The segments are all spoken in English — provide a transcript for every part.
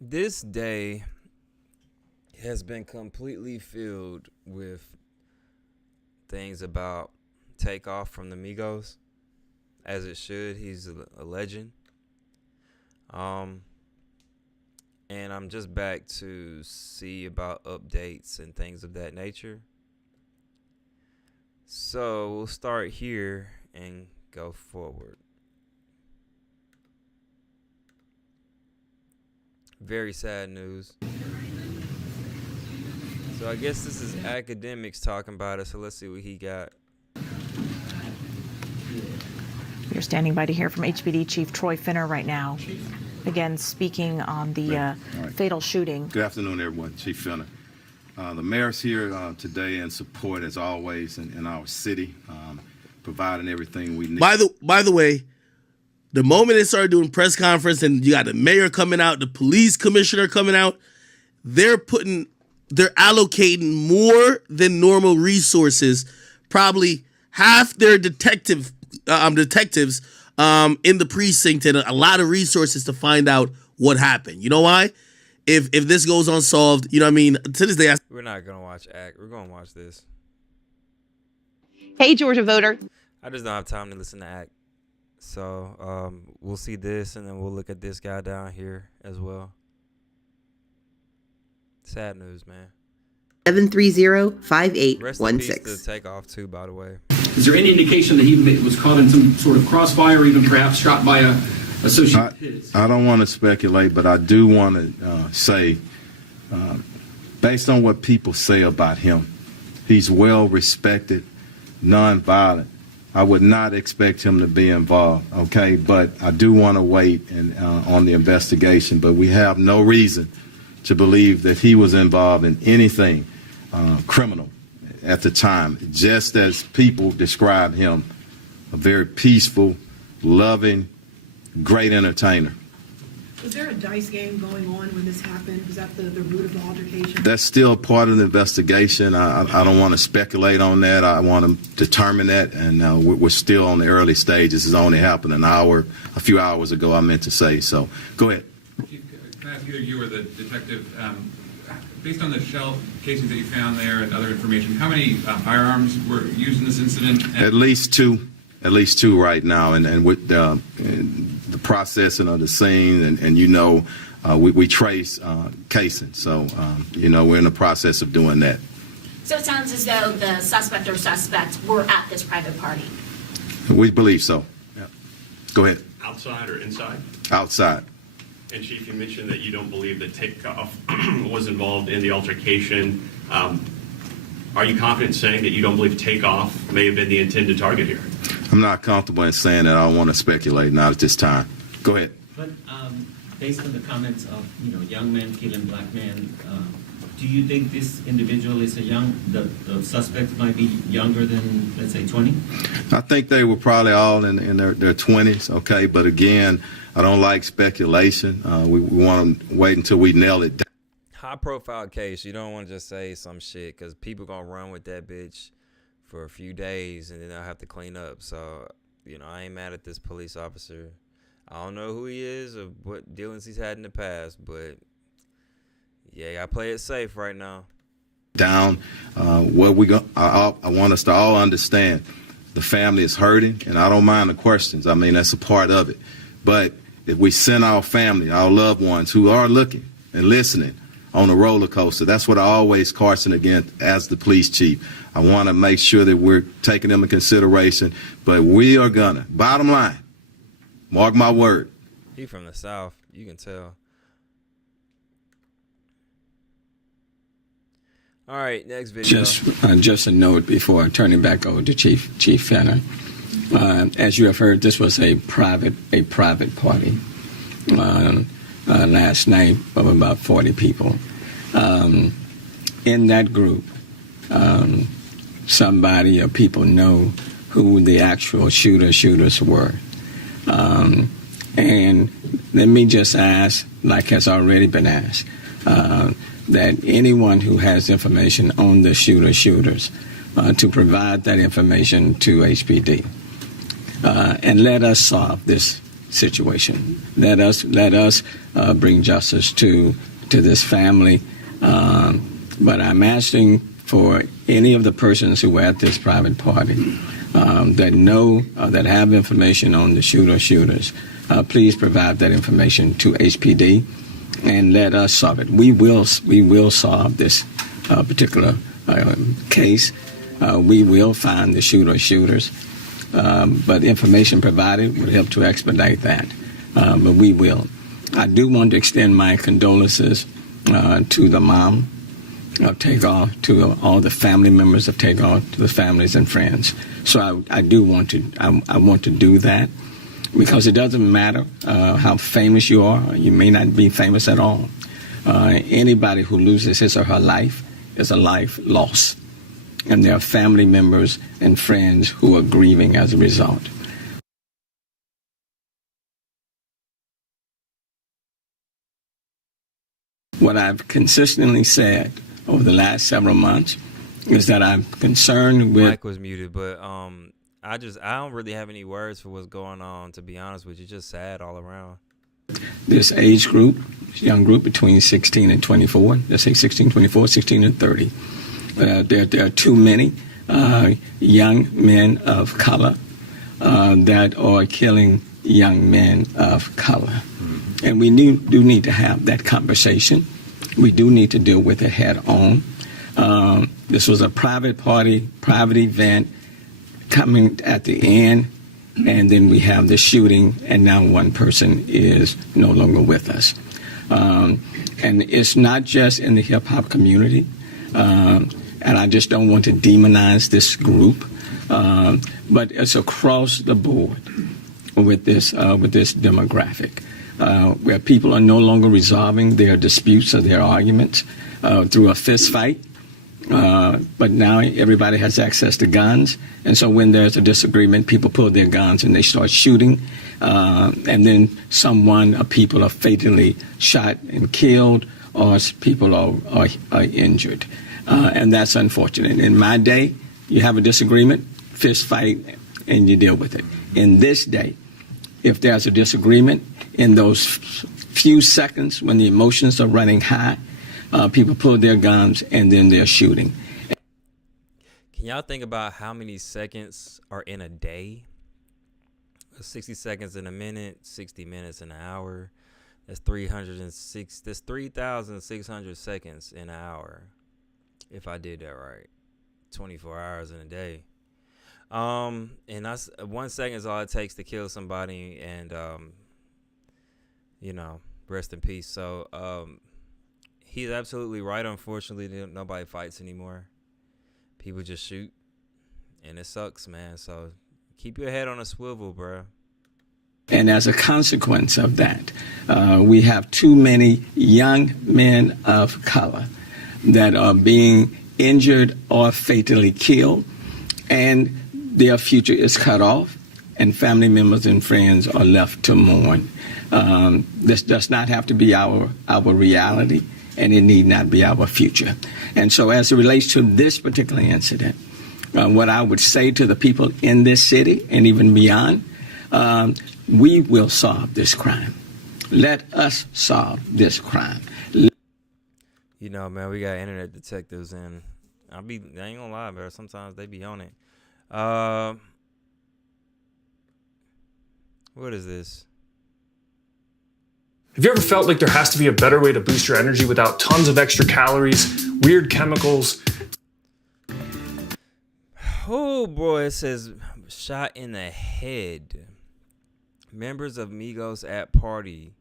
This day has been completely filled with things about Takeoff from the Migos, as it should. He's a legend. And I'm just back to see about updates and things of that nature. So we'll start here and go forward. Very sad news. So I guess this is academics talking about it. So let's see what he got. You're standing by to hear from HPD Chief Troy Finner right now. Again, speaking on the fatal shooting. Good afternoon, everyone. Chief Finner. The mayor's here today in support, as always, in our city, providing everything we need. By the way, the moment they started doing press conference and you got the mayor coming out, the police commissioner coming out, they're allocating more than normal resources, probably half their detectives in the precinct, and a lot of resources to find out what happened. You know why? If this goes unsolved, you know what I mean? To this day, we're not going to watch ACT. We're going to watch this. Hey, Georgia voter. I just don't have time to listen to ACT. So we'll see this, and then we'll look at this guy down here as well. Sad news, man. 730-5816. Rest in peace to Takeoff, too, by the way. Is there any indication that he was caught in some sort of crossfire, or even perhaps shot by a associate of his? I don't want to speculate, but I do want to say, based on what people say about him, he's well respected, nonviolent. I would not expect him to be involved, okay? But I do want to wait on the investigation, but we have no reason to believe that he was involved in anything criminal at the time, just as people describe him, a very peaceful, loving, great entertainer. Was there a dice game going on when this happened? Was that the root of the altercation? That's still part of the investigation. I don't want to speculate on that. I want to determine that, and we're still on the early stages. It's only happened a few hours ago, I meant to say. So go ahead. Chief, can I ask either you or the detective, based on the shell casings that you found there and other information, how many firearms were used in this incident? At least two right now, and with the processing of the scene, and we trace casing. So, we're in the process of doing that. So it sounds as though the suspect or suspects were at this private party. We believe so. Yeah. Go ahead. Outside or inside? Outside. And Chief, you mentioned that you don't believe that Takeoff was involved in the altercation. Are you confident saying that you don't believe Takeoff may have been the intended target here? I'm not comfortable in saying that. I don't want to speculate, not at this time. Go ahead. But based on the comments of young men killing black men, do you think this individual is the suspect might be younger than, let's say, 20? I think they were probably all in their 20s, okay? But again, I don't like speculation. We want to wait until we nail it down. High profile case. You don't want to just say some shit because people going to run with that bitch for a few days and then they'll have to clean up. So, I ain't mad at this police officer. I don't know who he is or what dealings he's had in the past, but yeah, I play it safe right now. Down, what we go. I want us to all understand the family is hurting, and I don't mind the questions. I mean, that's a part of it. But if we send our family, our loved ones who are looking and listening on a roller coaster, that's what I always caution against as the police chief. I want to make sure that we're taking them into consideration, but we are gonna, bottom line, mark my word. He from the South, you can tell. All right, next video. Just a note before turning back over to Chief Finner. As you have heard, this was a private party last night of about 40 people. In that group, somebody or people know who the actual shooters were. And let me just ask, like has already been asked, that anyone who has information on the shooters to provide that information to HPD. And let us solve this situation. Let us bring justice to this family. But I'm asking for any of the persons who were at this private party that know that have information on the shooters. Please provide that information to HPD and let us solve it. We will solve this particular case. We will find the shooters. But information provided would help to expedite that. But we will. I do want to extend my condolences to the mom of Takeoff, to all the family members of Takeoff, to the families and friends. So I do want to. I want to do that because it doesn't matter how famous you are. You may not be famous at all. Anybody who loses his or her life is a life lost. And there are family members and friends who are grieving as a result. What I've consistently said over the last several months is that I'm concerned with... Mike was muted, but I don't really have any words for what's going on, to be honest with you. Just sad all around. This age group, young group between 16 and 24, let's say 16, 24, 16 and 30. There are too many young men of color that are killing young men of color. And we do need to have that conversation. We do need to deal with it head on. This was a private party, private event coming at the end, and then we have the shooting, and now one person is no longer with us. And it's not just in the hip-hop community. And I just don't want to demonize this group, but it's across the board with this demographic, where people are no longer resolving their disputes or their arguments through a fist fight. But now everybody has access to guns, and so when there's a disagreement, people pull their guns and they start shooting, and then people are fatally shot and killed, or people are injured. And that's unfortunate. In my day, you have a disagreement, fist fight, and you deal with it. In this day, if there's a disagreement, in those few seconds when the emotions are running high, people pull their guns and then they're shooting. Can y'all think about how many seconds are in a day? 60 seconds in a minute, 60 minutes in an hour. That's 3,600 seconds in an hour. If I did that right, 24 hours in a day. And that's 1 second is all it takes to kill somebody, and rest in peace. So he's absolutely right. Unfortunately, nobody fights anymore. People just shoot, and it sucks, man. So keep your head on a swivel, bro. And as a consequence of that, we have too many young men of color that are being injured or fatally killed, and their future is cut off, and family members and friends are left to mourn. This does not have to be our reality, and it need not be our future. And so as it relates to this particular incident, what I would say to the people in this city and even beyond, we will solve this crime. Let us solve this crime. Man, we got internet detectives, and I ain't gonna lie, bro. Sometimes they be on it. What is this? Have you ever felt like there has to be a better way to boost your energy without tons of extra calories, weird chemicals? Oh, boy, it says shot in the head. Members of Migos at party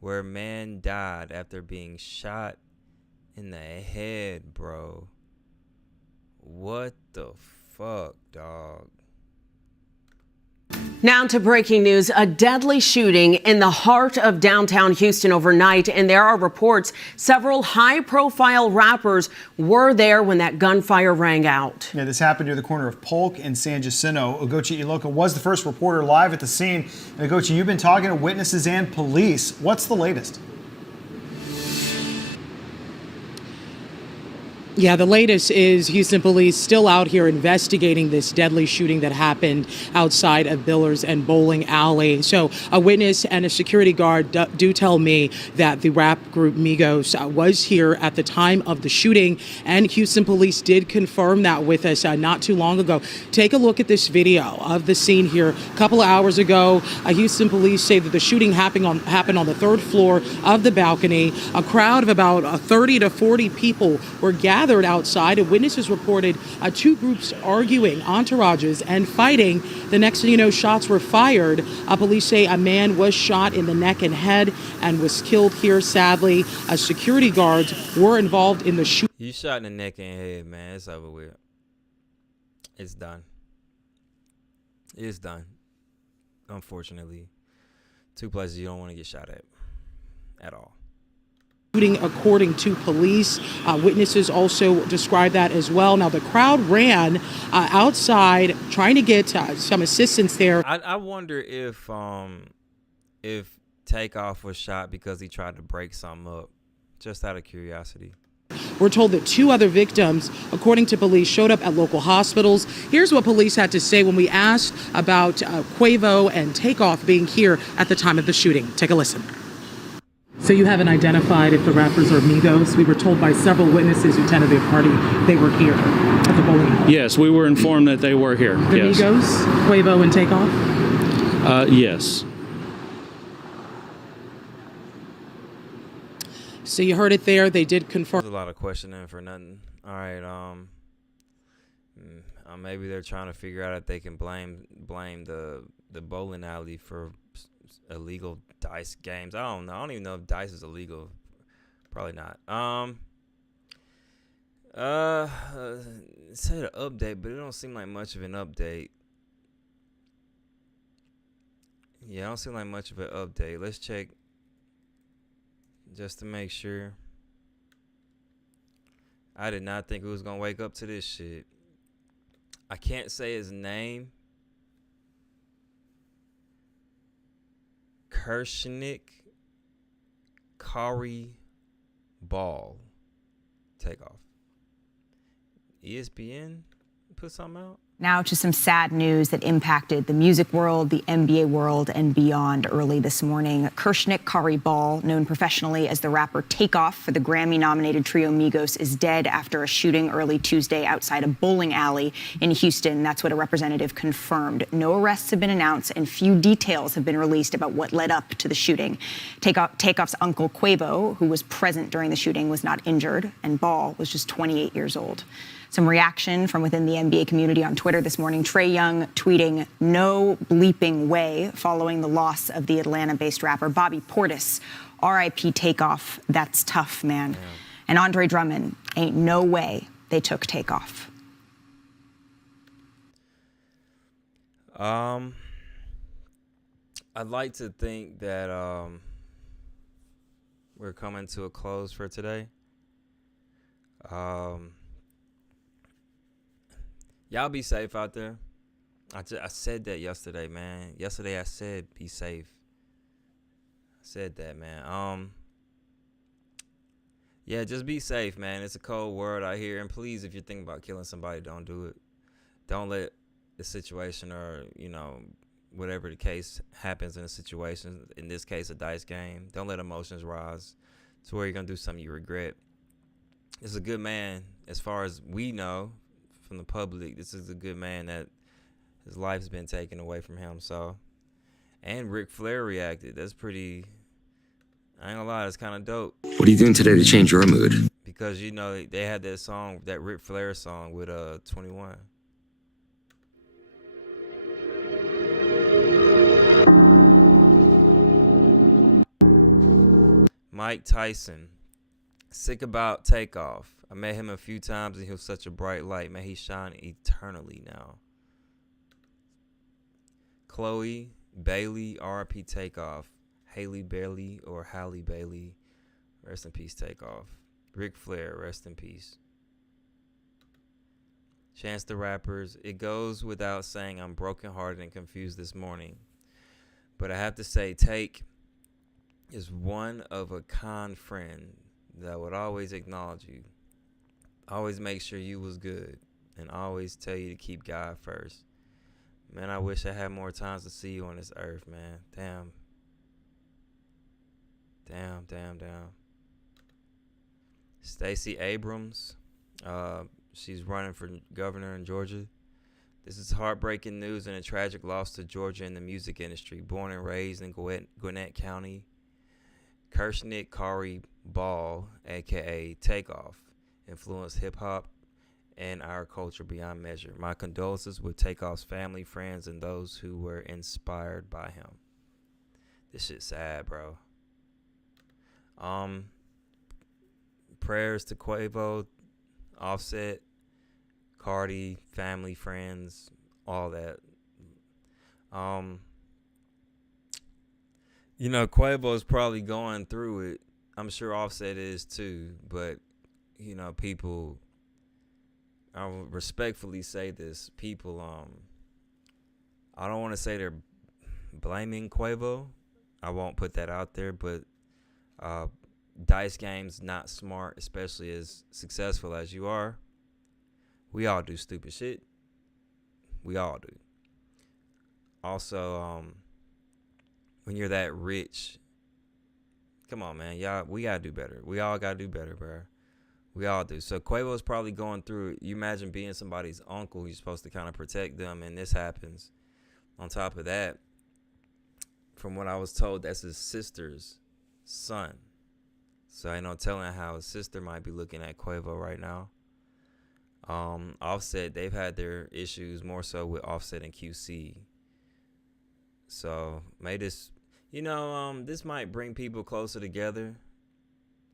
where man died after being shot in the head, bro. What the fuck, dog? Now to breaking news, a deadly shooting in the heart of downtown Houston overnight, and there are reports several high-profile rappers were there when that gunfire rang out. Yeah, this happened near the corner of Polk and San Jacinto. Ogochi Iloka was the first reporter live at the scene. And Ogochi, you've been talking to witnesses and police. What's the latest? Yeah, the latest is Houston police still out here investigating this deadly shooting that happened outside of Billers and Bowling Alley. So a witness and a security guard do tell me that the rap group Migos was here at the time of the shooting, and Houston police did confirm that with us not too long ago. Take a look at this video of the scene here. A couple of hours ago, Houston police say that the shooting happened on the third floor of the balcony. A crowd of about 30 to 40 people were gathered outside, and witnesses reported two groups arguing, entourages, and fighting. The next thing you know, shots were fired. Police say a man was shot in the neck and head and was killed here, sadly. Security guards were involved in the shooting. You shot in the neck and head, man. It's over with. It's done. It's done. Unfortunately. Two places you don't want to get shot at all. Shooting, according to police. Witnesses also describe that as well. Now, the crowd ran outside trying to get some assistance there. I wonder if Takeoff was shot because he tried to break something up, just out of curiosity. We're told that two other victims, according to police, showed up at local hospitals. Here's what police had to say when we asked about Quavo and Takeoff being here at the time of the shooting. Take a listen. So you haven't identified if the rappers are Migos? We were told by several witnesses who attended the party they were here at the bowling alley. Yes, we were informed that they were here. The yes. Migos, Quavo, and Takeoff? Yes. So you heard it there. They did confirm. There's a lot of questioning for nothing. All right. Maybe they're trying to figure out if they can blame the bowling alley for illegal dice games. I don't know. I don't even know if dice is illegal. Probably not. Say the update, but it don't seem like much of an update. Yeah, I don't seem like much of an update. Let's check just to make sure. I did not think we was gonna wake up to this shit. I can't say his name. Kershnik Kari Ball. Takeoff. ESPN put something out. Now to some sad news that impacted the music world, the NBA world, and beyond early this morning. Kershnik Kari Ball, known professionally as the rapper Takeoff for the Grammy-nominated trio Migos, is dead after a shooting early Tuesday outside a bowling alley in Houston. That's what a representative confirmed. No arrests have been announced, and few details have been released about what led up to the shooting. Takeoff's uncle Quavo, who was present during the shooting, was not injured, and Ball was just 28 years old. Some reaction from within the NBA community on Twitter this morning. Trae Young tweeting, "No bleeping way," following the loss of the Atlanta-based rapper Bobby Portis. R.I.P. Takeoff. That's tough, man. Yeah. And Andre Drummond, "Ain't no way they took Takeoff." I'd like to think that we're coming to a close for today. Y'all be safe out there. I said that yesterday, man. Yesterday I said be safe. I said that, man. Yeah, just be safe, man. It's a cold world out here, and please, if you're thinking about killing somebody, don't do it. Don't let the situation or, whatever the case happens in a situation, in this case a dice game, don't let emotions rise to where you're going to do something you regret. This is a good man as far as we know. From the public, this is a good man that his life's been taken away from him. So, and Ric Flair reacted. That's pretty, I ain't gonna lie, that's kind of dope. What are you doing today to change your mood? Because they had that song, that Ric Flair song with 21. Mike Tyson, sick about Takeoff. I met him a few times and he was such a bright light. May he shine eternally now. Chloe Bailey, R.I.P. Takeoff. Haley Bailey or Halle Bailey, rest in peace, Takeoff. Ric Flair, rest in peace. Chance the Rappers, it goes without saying I'm brokenhearted and confused this morning. But I have to say, Take is one of a kind friend that would always acknowledge you. always make sure you was good, and always tell you to keep God first. Man, I wish I had more times to see you on this earth, man. Damn. Stacey Abrams, she's running for governor in Georgia. This is heartbreaking news and a tragic loss to Georgia in the music industry. Born and raised in Gwinnett County, Kershnick Kari Ball, a.k.a. Takeoff, influenced hip-hop and our culture beyond measure. My condolences with Takeoff's family, friends, and those who were inspired by him. This shit's sad, bro. Prayers to Quavo, Offset, Cardi, family, friends, all that. Quavo's probably going through it. I'm sure Offset is too, but people, I will respectfully say this, people, I don't want to say they're blaming Quavo. I won't put that out there, but dice game's not smart, especially as successful as you are. We all do stupid shit. We all do. Also, when you're that rich, come on, man, y'all, we gotta do better. We all gotta do better, bro. We all do. So Quavo's probably going through it. You imagine being somebody's uncle. You're supposed to kind of protect them, and this happens. On top of that, from what I was told, that's his sister's son. So ain't no telling how his sister might be looking at Quavo right now. Offset, they've had their issues more so with Offset and QC. So may this, this might bring people closer together.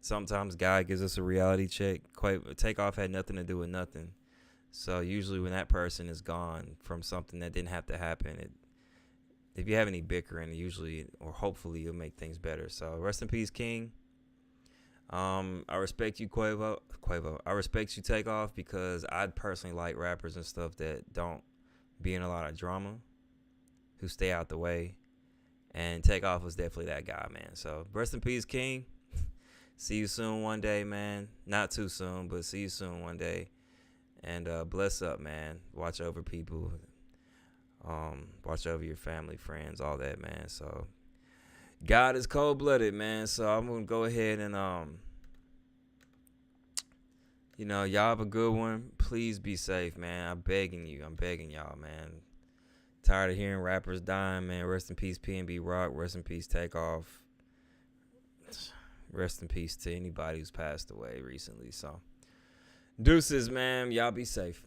Sometimes God gives us a reality check. Takeoff had nothing to do with nothing. So usually when that person is gone from something that didn't have to happen, if you have any bickering, usually or hopefully you'll make things better. So rest in peace, King. I respect you, Quavo. I respect you, Takeoff, because I personally like rappers and stuff that don't be in a lot of drama, who stay out the way. And Takeoff was definitely that guy, man. So rest in peace, King. See you soon one day, man. Not too soon, but see you soon one day. And bless up, man. Watch over people. Watch over your family, friends, all that, man. So God is cold-blooded, man. So I'm going to go ahead and, y'all have a good one. Please be safe, man. I'm begging y'all, man. Tired of hearing rappers dying, man. Rest in peace, PNB Rock. Rest in peace, Takeoff. Rest in peace to anybody who's passed away recently. So, deuces, man. Y'all be safe.